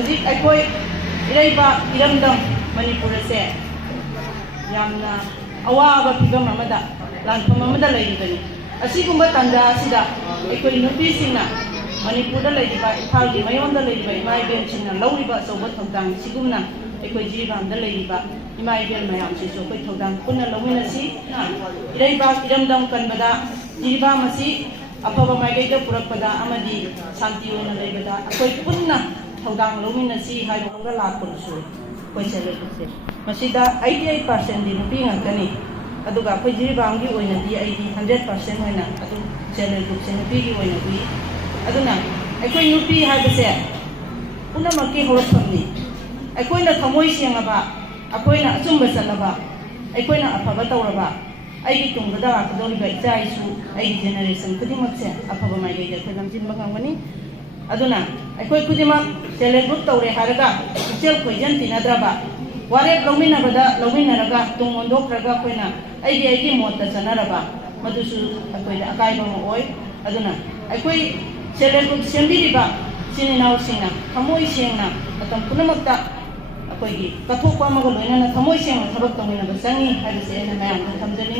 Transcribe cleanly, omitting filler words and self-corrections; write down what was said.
ꯍꯧꯖꯤꯛ ꯑꯩꯈꯣꯏ ꯏꯔꯩꯕꯥꯛ ꯏꯔꯝꯗꯝ ꯃꯅꯤꯄꯨꯔ ꯑꯁꯦ ꯌꯥꯝꯅ ꯑꯋꯥꯕ ꯐꯤꯚꯝ ꯑꯃꯗ ꯂꯥꯟꯐꯝ ꯑꯃꯗ ꯂꯩꯔꯤꯕꯅꯤ ꯑꯁꯤꯒꯨꯝꯕ ꯇꯥꯟꯖꯥ ꯑꯁꯤꯗ ꯑꯩꯈꯣꯏ ꯅꯨꯄꯤꯁꯤꯡꯅ ꯃꯅꯤꯄꯨꯔꯗ ꯂꯩꯔꯤꯕ ꯏꯝꯐꯥꯜꯒꯤ ꯃꯌꯣꯟꯗ ꯂꯩꯔꯤꯕ ꯏꯃꯥ ꯏꯕꯦꯜꯁꯤꯡꯅ ꯂꯧꯔꯤꯕ ꯑꯆꯧꯕ ꯊꯧꯗꯥꯡ ꯑꯁꯤꯒꯨꯝꯅ ꯑꯩꯈꯣꯏ ꯖꯤꯔꯤꯕꯥꯝꯗ ꯂꯩꯔꯤꯕ ꯏꯃꯥ ꯏꯕꯦꯜ ꯃꯌꯥꯝꯁꯤꯁꯨ ꯑꯩꯈꯣꯏ ꯊꯧꯗꯥꯡ ꯄꯨꯟꯅ ꯂꯧꯃꯤꯟꯅꯁꯤ ꯏꯔꯩꯕꯥꯛ ꯏꯔꯝꯗꯝ ꯀꯟꯕꯗ ꯖꯤꯔꯤꯕꯥꯝ ꯑꯁꯤ ꯑꯐꯕ ꯃꯥꯏꯀꯩꯗ ꯄꯨꯔꯛꯄꯗ ꯑꯃꯗꯤ ꯁꯥꯟꯇꯤ ꯑꯣꯏꯅ ꯂꯩꯕꯗ ꯑꯩꯈꯣꯏ ꯄꯨꯟꯅ ꯊꯧꯗꯥꯡ ꯂꯧꯃꯤꯟꯅꯁꯤ ꯍꯥꯏꯕ ꯈꯪꯒ ꯂꯥꯛꯄꯗꯨꯁꯨ ꯑꯩꯈꯣꯏ ꯁꯦꯜꯐ ꯍꯦꯜꯞ ꯒ꯭ꯔꯨꯞꯁꯦ ꯃꯁꯤꯗ 88%ꯗꯤ ꯅꯨꯄꯤ ꯉꯥꯛꯇꯅꯤ ꯑꯗꯨꯒ ꯑꯩꯈꯣꯏ ꯖꯤꯔꯤꯕꯥꯝꯒꯤ ꯑꯣꯏꯅꯗꯤ ꯑꯩꯗꯤ 100% ꯑꯣꯏꯅ ꯑꯗꯨꯝ ꯁꯦꯜꯐ ꯍꯦꯜꯞ ꯒ꯭ꯔꯨꯞꯁꯦ ꯅꯨꯄꯤꯒꯤ ꯑꯣꯏꯅ ꯎꯏ ꯑꯗꯨꯅ ꯑꯩꯈꯣꯏ ꯅꯨꯄꯤ ꯍꯥꯏꯕꯁꯦ ꯄꯨꯝꯅꯃꯛꯀꯤ ꯍꯧꯔꯛꯐꯝꯅꯤ ꯑꯩꯈꯣꯏꯅ ꯊꯃꯣꯏ ꯁꯦꯡꯉꯕ ꯑꯩꯈꯣꯏꯅ ꯑꯆꯨꯝꯕ ꯆꯠꯂꯕ ꯑꯩꯈꯣꯏꯅ ꯑꯐꯕ ꯇꯧꯔꯕ ꯑꯩꯒꯤ ꯇꯨꯡꯗ ꯂꯥꯛꯀꯗꯧꯔꯤꯕ ꯏꯆꯥ ꯏꯁꯨ ꯑꯩꯒꯤ ꯖꯦꯅꯦꯔꯦꯁꯟ ꯈꯨꯗꯤꯡꯃꯛꯁꯦ ꯑꯐꯕ ꯃꯥꯏꯀꯩꯗ ꯑꯩꯈꯣꯏ ꯂꯝꯖꯤꯟꯕ ꯉꯝꯒꯅꯤ ꯑꯗꯨꯅ ꯑꯩꯈꯣꯏ ꯈꯨꯗꯤꯡꯃꯛ ꯁꯦꯜꯐ ꯍꯦꯜꯞ ꯒ꯭ꯔꯨꯞ ꯇꯧꯔꯦ ꯍꯥꯏꯔꯒ ꯏꯆꯦꯜ ꯈꯣꯏꯖꯟ ꯇꯤꯟꯅꯗ꯭ꯔꯕ ꯋꯥꯔꯦꯞ ꯂꯧꯃꯤꯟꯅꯕꯗ ꯂꯧꯃꯤꯟꯅꯔꯒ ꯇꯨꯡ ꯑꯣꯟꯊꯣꯛꯈ꯭ꯔꯒ ꯑꯩꯈꯣꯏꯅ ꯑꯩꯒꯤ ꯃꯣꯠꯇ ꯆꯠꯅꯔꯕ ꯃꯗꯨꯁꯨ ꯑꯩꯈꯣꯏꯗ ꯑꯀꯥꯏꯕ ꯑꯃ ꯑꯣꯏ ꯑꯗꯨꯅ ꯑꯩꯈꯣꯏ ꯁꯦꯜꯐ ꯍꯦꯜꯞ ꯒ꯭ꯔꯨꯞ ꯁꯦꯝꯕꯤꯔꯤꯕ ꯏꯆꯤꯟ ꯏꯅꯥꯎꯁꯤꯡꯅ ꯊꯃꯣꯏ ꯁꯦꯡꯅ ꯃꯇꯝ ꯄꯨꯝꯅꯃꯛꯇ ꯑꯩꯈꯣꯏꯒꯤ ꯀꯠꯊꯣꯛꯄ ꯑꯃꯒ ꯂꯣꯏꯅꯅ ꯊꯃꯣꯏ ꯁꯦꯡꯅ ꯊꯕꯛ ꯇꯧꯃꯤꯟꯅꯕ ꯆꯪꯏ ꯍꯥꯏꯕꯁꯦ ꯑꯩꯅ ꯃꯌꯥꯝꯗ ꯊꯝꯖꯅꯤꯡꯏ